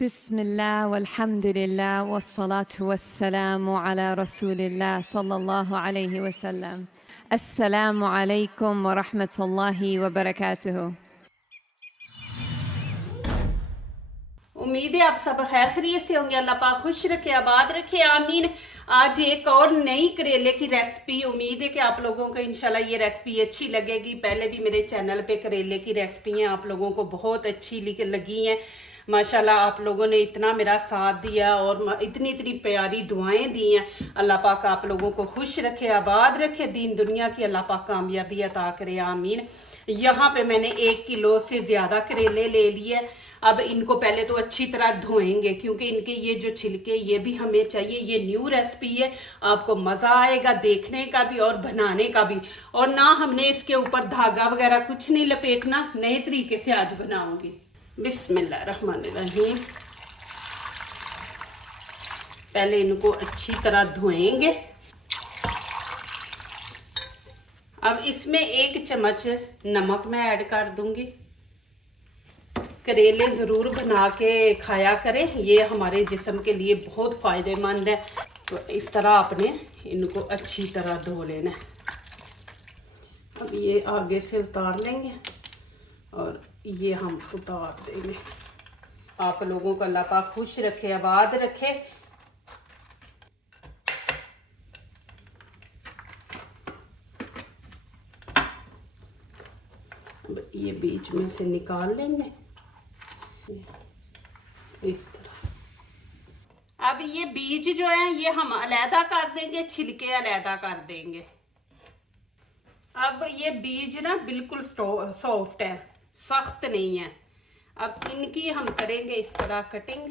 बिस्मिल्लाह वल्हम्दुलिल्लाह वस्सलातु वस्सलामु अला रसूलिल्लाह सल्लल्लाहु अलैहि वसल्लम। अस्सलामु अलैकुम व रहमतुल्लाहि व बरकातुहू। उम्मीद है आप सब खैर खैरियत से होंगे। अल्लाह पाक खुश रखे, आबाद रखे, आमीन। आज एक और नई करेले की रेसिपी, उम्मीद है कि आप लोगों को इंशाल्लाह ये रेसिपी अच्छी लगेगी। पहले भी मेरे चैनल पे करेले की रेसिपियाँ आप लोगों को बहुत अच्छी लगी हैं। माशाल्लाह आप लोगों ने इतना मेरा साथ दिया और इतनी इतनी प्यारी दुआएं दी हैं। अल्लाह पाक आप लोगों को खुश रखे, आबाद रखे, दीन दुनिया की अल्लाह पाक कामयाबी अता करे, आमीन। यहाँ पे मैंने 1 किलो से ज़्यादा करेले ले लिए। अब इनको पहले तो अच्छी तरह धोएंगे क्योंकि इनके ये जो छिलके ये भी हमें चाहिए। ये न्यू रेसिपी है, आपको मज़ा आएगा देखने का भी और बनाने का भी। और ना हमने इसके ऊपर धागा वगैरह कुछ नहीं लपेटना, नए तरीके से आज बनाऊंगी। बिस्मिल्लाहिर्रहमानिर्रहीम। पहले इनको अच्छी तरह धोएंगे। अब इसमें 1 चम्मच नमक मैं ऐड कर दूंगी। करेले ज़रूर बना के खाया करें, ये हमारे जिस्म के लिए बहुत फ़ायदेमंद है। तो इस तरह आपने इनको अच्छी तरह धो लेना है। अब ये आगे से उतार लेंगे और ये हम उतार देंगे। आप लोगों को अल्लाह पाक खुश रखे, आबाद रखे। अब ये बीच में से निकाल लेंगे इस तरह। अब ये बीज जो है ये हम अलैदा कर देंगे, छिलके अलैदा कर देंगे। अब ये बीज ना बिल्कुल सॉफ्ट है, सख्त नहीं है। अब इनकी हम करेंगे इस तरह कटिंग।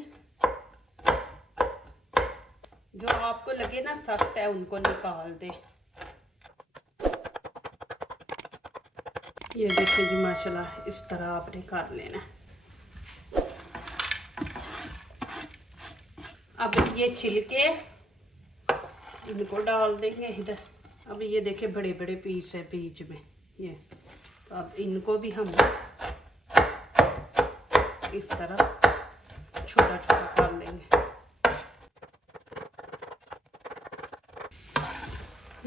जो आपको लगे ना सख्त है उनको निकाल दे। ये देखिए जी माशाल्लाह इस तरह आपने कर लेना। अब ये छिलके इनको डाल देंगे इधर। अब ये देखिए बड़े बड़े पीस है बीच में ये, तो अब इनको भी हम इस तरह छोटा छोटा कर लेंगे।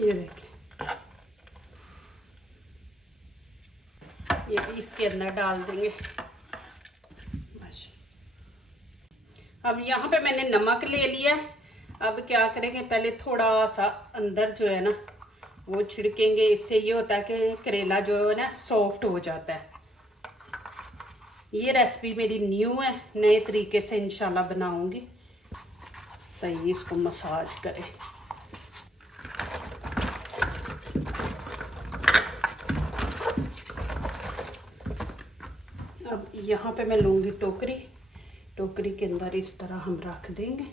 ये देखिए ये भी इसके अंदर डाल देंगे। अब यहाँ पे मैंने नमक ले लिया। अब क्या करेंगे, पहले थोड़ा सा अंदर जो है ना वो छिड़केंगे। इससे ये होता है कि करेला जो है ना सॉफ्ट हो जाता है। ये रेसिपी मेरी न्यू है, नए तरीके से इंशाल्लाह बनाऊंगी। सही इसको मसाज करें। अब यहाँ पे मैं लूँगी टोकरी के अंदर इस तरह हम रख देंगे।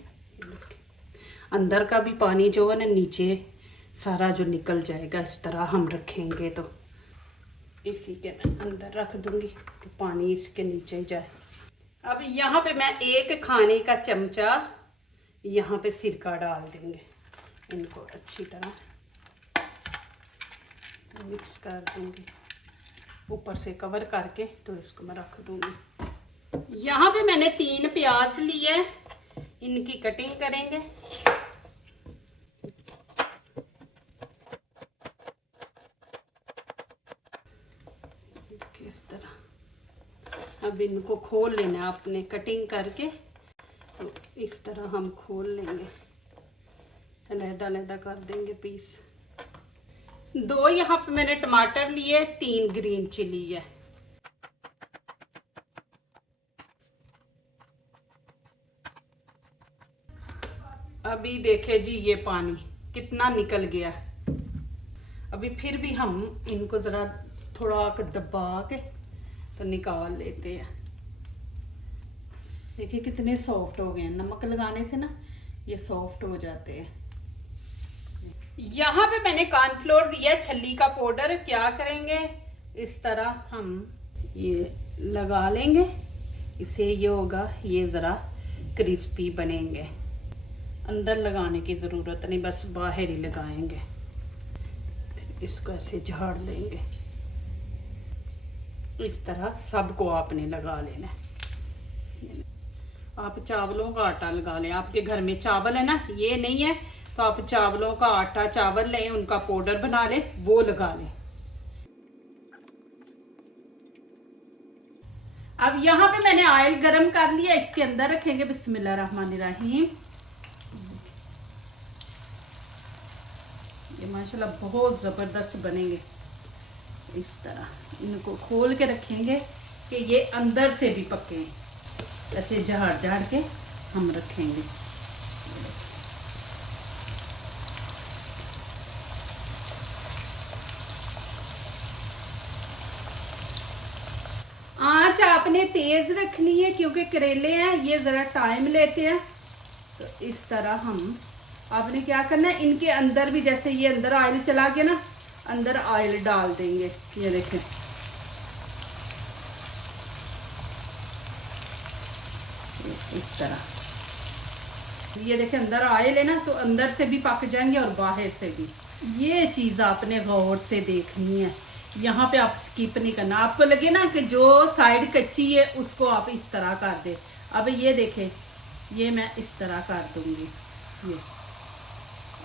अंदर का भी पानी जो है ना नीचे सारा जो निकल जाएगा, इस तरह हम रखेंगे। तो इसी के मैं अंदर रख दूंगी तो पानी इसके नीचे ही जाए। अब यहाँ पे मैं 1 खाने का चमचा यहाँ पे सिरका डाल देंगे। इनको अच्छी तरह मिक्स कर दूंगी, ऊपर से कवर करके। तो इसको मैं रख दूंगी। यहाँ पे मैंने 3 प्याज लिए, इनकी कटिंग करेंगे। इस तरह अब इनको खोल लेना आपने कटिंग करके। तो इस तरह हम खोल लेंगे, अलग अलग कर देंगे पीस। 2 यहाँ पे मैंने टमाटर लिए, 3 ग्रीन चिली है। अभी देखे जी ये पानी कितना निकल गया। अभी फिर भी हम इनको ज़रा थोड़ा दबा के तो निकाल लेते हैं। देखिए कितने सॉफ्ट हो गए हैं, नमक लगाने से ना ये सॉफ्ट हो जाते हैं। यहाँ पे मैंने कॉर्नफ्लोर दिया, छल्ली का पाउडर। क्या करेंगे, इस तरह हम ये लगा लेंगे। इससे ये होगा, ये ज़रा क्रिस्पी बनेंगे। अंदर लगाने की ज़रूरत नहीं, बस बाहर ही लगाएंगे। इसको ऐसे झाड़ लेंगे। इस तरह सबको आपने लगा लेना है। आप चावलों का आटा लगा लें। आपके घर में चावल है ना, ये नहीं है तो आप चावलों का आटा, चावल लें, उनका पाउडर बना लें, वो लगा लें। अब यहाँ पे मैंने ऑयल गरम कर लिया, इसके अंदर रखेंगे बिस्मिल्लाहिर्रहमानिर्रहीम। ये माशाल्लाह बहुत ज़बरदस्त बनेंगे। इस तरह इनको खोल के रखेंगे कि ये अंदर से भी पके, ऐसे झाड़ झाड़ के हम रखेंगे। आँच आपने तेज रखनी है क्योंकि करेले हैं ये ज़रा टाइम लेते हैं। तो इस तरह हम आपने क्या करना है, इनके अंदर भी जैसे ये अंदर ऑयल चला के ना, अंदर ऑयल डाल देंगे। ये देखें, इस तरह ये देखें अंदर ऑयल है ना, तो अंदर से भी पक जाएंगे और बाहर से भी। ये चीज़ आपने गौर से देखनी है, यहाँ पे आप स्किप नहीं करना। आपको लगे ना कि जो साइड कच्ची है उसको आप इस तरह कर दे। अब ये देखें, ये मैं इस तरह कर दूंगी ये,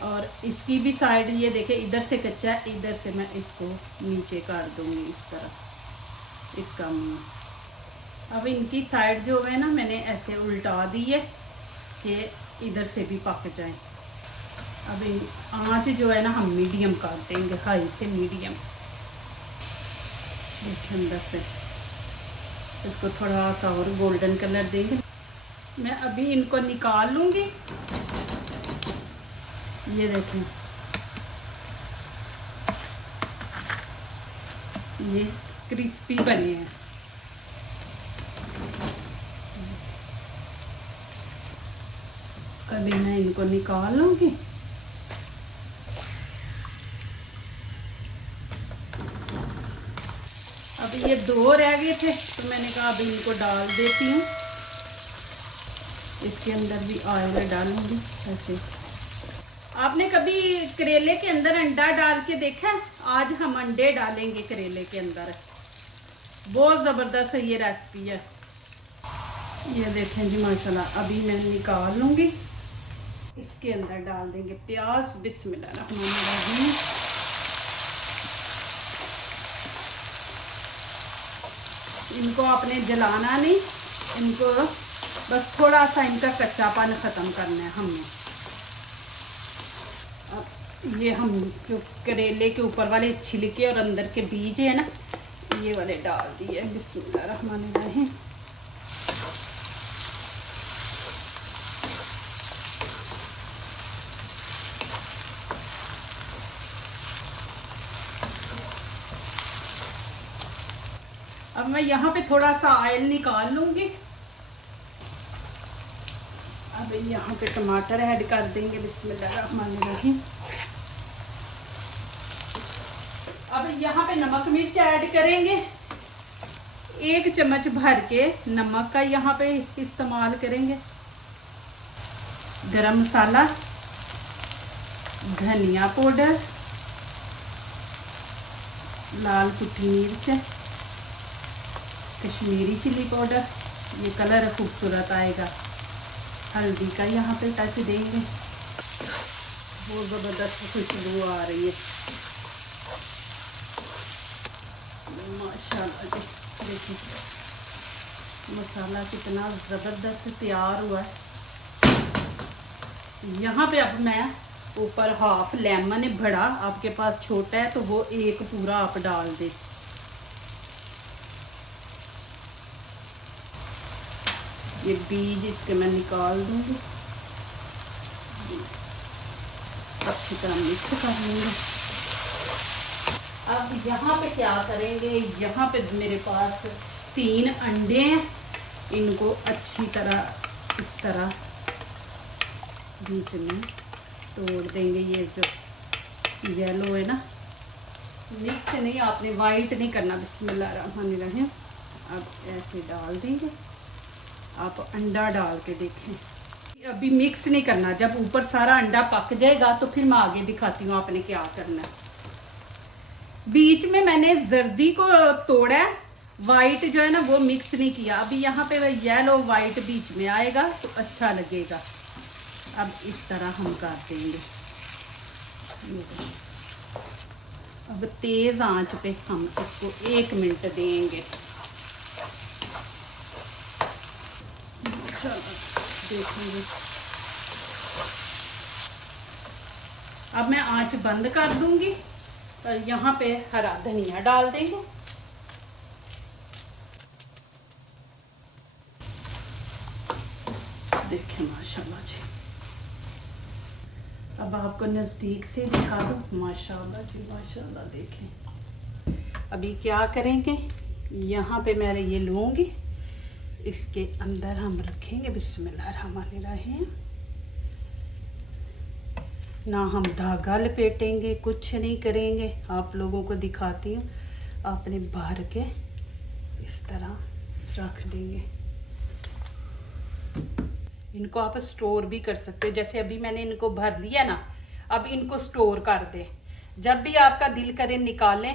और इसकी भी साइड ये देखें इधर से कच्चा है, इधर से मैं इसको नीचे कर दूंगी इस तरह, इसका मुंह। अब इनकी साइड जो है ना मैंने ऐसे उल्टा दी है कि इधर से भी पक जाए। अब आँच जो है ना हम मीडियम कर देंगे, हाई से मीडियम। देखिए अंदर से इसको थोड़ा सा और गोल्डन कलर देंगे। मैं अभी इनको निकाल लूँगी। ये देखें, ये क्रिस्पी बने हैं। अभी मैं इनको निकाल लूँगी। अब ये दो रह गए थे तो मैंने कहा अभी इनको डाल देती हूँ। इसके अंदर भी ऑयल डालूंगी ऐसे। आपने कभी करेले के अंदर अंडा डाल के देखा है? आज हम अंडे डालेंगे करेले के अंदर। बहुत ज़बरदस्त है ये रेसिपी है। ये देखें जी माशाल्लाह। अभी मैं निकाल लूँगी। इसके अंदर डाल देंगे प्याज। बिस्मिल्लाहिर्रहमानिर्रहीम। इनको आपने जलाना नहीं, इनको बस थोड़ा सा इनका कच्चापन ख़त्म करना है हमने। अब ये हम जो करेले के ऊपर वाले छिलके और अंदर के बीज है ना, ये वाले डाल दिए। बिस्मिल्लाहिर्रहमानिर्रहीम। अब मैं यहाँ पे थोड़ा सा ऑयल निकाल लूँगी। अब यहाँ पे टमाटर ऐड कर देंगे। बिस्मिल्लाहिर्रहमानिर्रहीम। अब यहाँ पे नमक मिर्च ऐड करेंगे। 1 चम्मच भर के नमक का यहाँ पे इस्तेमाल करेंगे। गरम मसाला, धनिया पाउडर, लाल कुटी मिर्च, कश्मीरी चिली पाउडर, ये कलर खूबसूरत आएगा। हल्दी का यहाँ पे टच देंगे। बहुत ज़बरदस्त खुशबू आ रही है माशाल्लाह जी। देखिए मसाला कितना ज़बरदस्त तैयार हुआ है। यहाँ पे अब मैं ऊपर हाफ लेमन है बड़ा, आपके पास छोटा है तो वो 1 पूरा आप डाल दें। ये बीज इसके मैं निकाल दूंगी। अच्छी तरह मिक्स कर लूँगी। अब यहाँ पे क्या करेंगे, यहाँ पे मेरे पास 3 अंडे हैं। इनको अच्छी तरह इस तरह बीच में तोड़ देंगे। ये जो येलो है ना, मिक्स नहीं, आपने वाइट नहीं करना। बिस्मिल्लाहिर्रहमानिर्रहीम। अब ऐसे डाल देंगे। आप अंडा डाल के देखें। अभी मिक्स नहीं करना, जब ऊपर सारा अंडा पक जाएगा तो फिर मैं आगे दिखाती हूँ आपने क्या करना है। बीच में मैंने जर्दी को तोड़ा है वाइट जो है ना वो मिक्स नहीं किया। अभी यहाँ पे येलो वाइट बीच में आएगा तो अच्छा लगेगा। अब इस तरह हम कर देंगे। अब तेज आंच पे हम इसको 1 मिनट देंगे। देखेंगे। अब मैं आंच बंद कर दूंगी और यहाँ पे हरा धनिया डाल देंगे। देखें माशाल्लाह जी। अब आपको नज़दीक से दिखा दूँ। माशाल्लाह जी माशाल्लाह। देखें अभी क्या करेंगे, यहाँ पे मैं ये लूँगी, इसके अंदर हम रखेंगे बिस्मिल्लाहिर्रहमानिर्रहीम। ना हम धागा लपेटेंगे, कुछ नहीं करेंगे। आप लोगों को दिखाती हूँ। आपने भर के इस तरह रख देंगे। इनको आप स्टोर भी कर सकते हो। जैसे अभी मैंने इनको भर लिया ना, अब इनको स्टोर कर दे। जब भी आपका दिल करे निकालें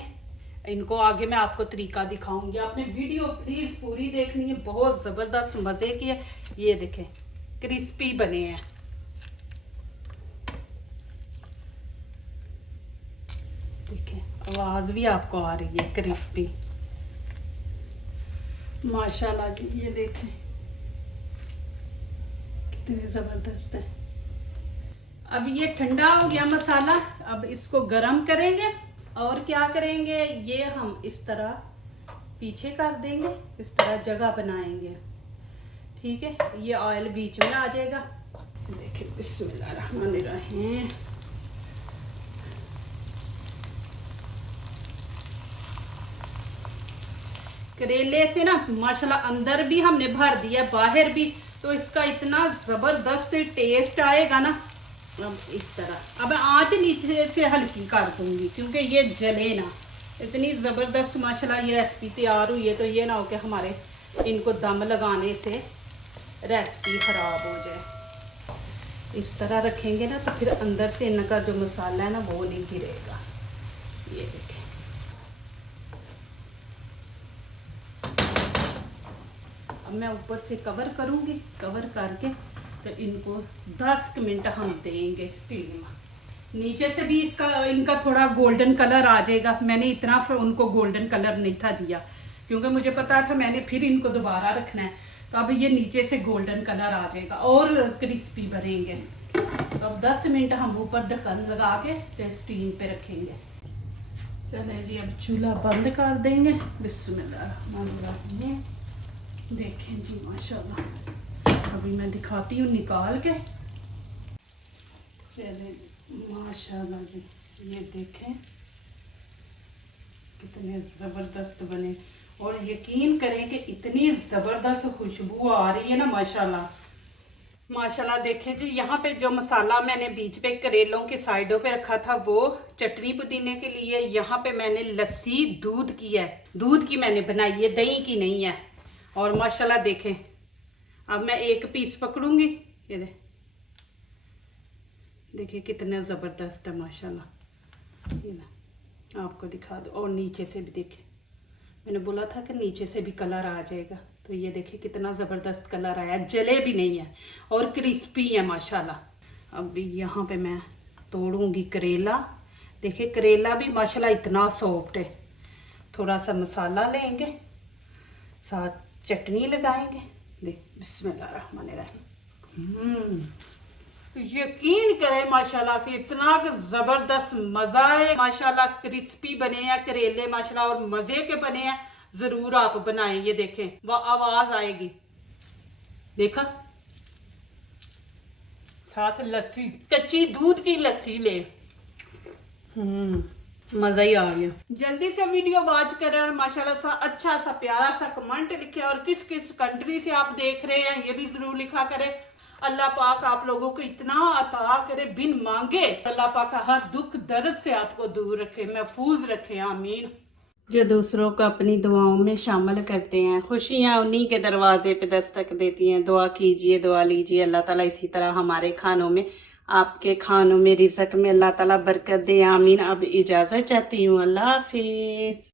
इनको। आगे मैं आपको तरीका दिखाऊंगी। आपने वीडियो प्लीज पूरी देखनी है, बहुत जबरदस्त मजे की है। ये देखें क्रिस्पी बने हैं। देखें आवाज भी आपको आ रही है क्रिस्पी। माशाल्लाह जी। ये देखें कितने जबरदस्त है। अब ये ठंडा हो गया मसाला। अब इसको गरम करेंगे और क्या करेंगे, ये हम इस तरह पीछे कर देंगे, इस तरह जगह बनाएंगे। ठीक है, ये ऑयल बीच में आ जाएगा। देखिए बिस्मिल्लाहिर्रहमानिर्रहीम। करेले से ना माशाल्लाह अंदर भी हमने भर दिया, बाहर भी, तो इसका इतना जबरदस्त टेस्ट आएगा ना। अब इस तरह अब आंच नीचे से हल्की कर दूंगी क्योंकि ये जले ना। इतनी ज़बरदस्त माशाल्लाह ये रेसिपी तैयार हुई है। तो ये ना हो कि हमारे इनको दम लगाने से रेसिपी ख़राब हो जाए। इस तरह रखेंगे ना तो फिर अंदर से इनका जो मसाला है ना वो नहीं गिरेगा। ये देखें। अब मैं ऊपर से कवर करूँगी। कवर करके तो इनको 10 मिनट हम देंगे स्टीम। नीचे से भी इनका थोड़ा गोल्डन कलर आ जाएगा। मैंने इतना उनको गोल्डन कलर नहीं था दिया क्योंकि मुझे पता था मैंने फिर इनको दोबारा रखना है। तो अब ये नीचे से गोल्डन कलर आ जाएगा और क्रिस्पी बनेंगे। तो अब 10 मिनट हम ऊपर ढक्कन लगा के स्टीम पे रखेंगे। चले जी अब चूल्हा बंद कर देंगे। बिस्मिल्लाहिर्रहमानिर्रहीम। देखें जी माशाल्लाह। अभी मैं दिखाती हूँ निकाल के। चले माशाल्लाह जी। ये देखें कितने ज़बरदस्त बने और यकीन करें कि इतनी ज़बरदस्त खुशबू आ रही है ना माशाल्लाह। माशाल्लाह देखें जी। यहाँ पे जो मसाला मैंने बीच पे करेलों की साइडों पे रखा था वो चटनी पुदीने के लिए। यहाँ पे मैंने लस्सी दूध की है, दूध की मैंने बनाई है, दही की नहीं है। और माशाल्लाह देखें अब मैं एक पीस पकड़ूंगी। ये देखिए कितना ज़बरदस्त है माशाल्लाह। ये ना आपको दिखा दो। और नीचे से भी देखें, मैंने बोला था कि नीचे से भी कलर आ जाएगा। तो ये देखिए कितना ज़बरदस्त कलर आया, जले भी नहीं है और क्रिस्पी है माशाल्लाह। अब यहाँ पे मैं तोड़ूंगी करेला। देखिए करेला भी माशाल्लाह इतना सॉफ्ट है। थोड़ा सा मसाला लेंगे, साथ चटनी लगाएंगे। देख बिस्मिल्लाहिर्रहमानिर्रहीम। यकीन करें माशाल्लाह कि इतना ज़बरदस्त मज़ा है माशाल्लाह। क्रिस्पी बने हैं करेले माशाल्लाह और मज़े के बने हैं। ज़रूर आप बनाएं। ये देखें वह आवाज़ आएगी, देखा। साथ लस्सी, कच्ची दूध की लस्सी ले। मज़ा ही आ गया। जल्दी से वीडियो वॉच करें माशाल्लाह। सा अच्छा सा प्यारा सा कमेंट लिखें और किस किस कंट्री से आप देख रहे हैं ये भी ज़रूर लिखा करें। अल्लाह पाक आप लोगों को इतना अता करे बिन मांगे। अल्लाह पाक हर दुख दर्द से आपको दूर रखे, महफूज रखे, आमीन। जो दूसरों को अपनी दुआओं में शामिल करते हैं, खुशियाँ उन्हीं के दरवाजे पे दस्तक देती हैं। दुआ कीजिए, दुआ लीजिए। अल्लाह ताला इसी तरह हमारे खानों में, आपके खानों में, रिज़्क़ में अल्लाह ताला बरकत दे, आमीन। अब इजाज़त चाहती हूँ। अल्लाह हाफिज़।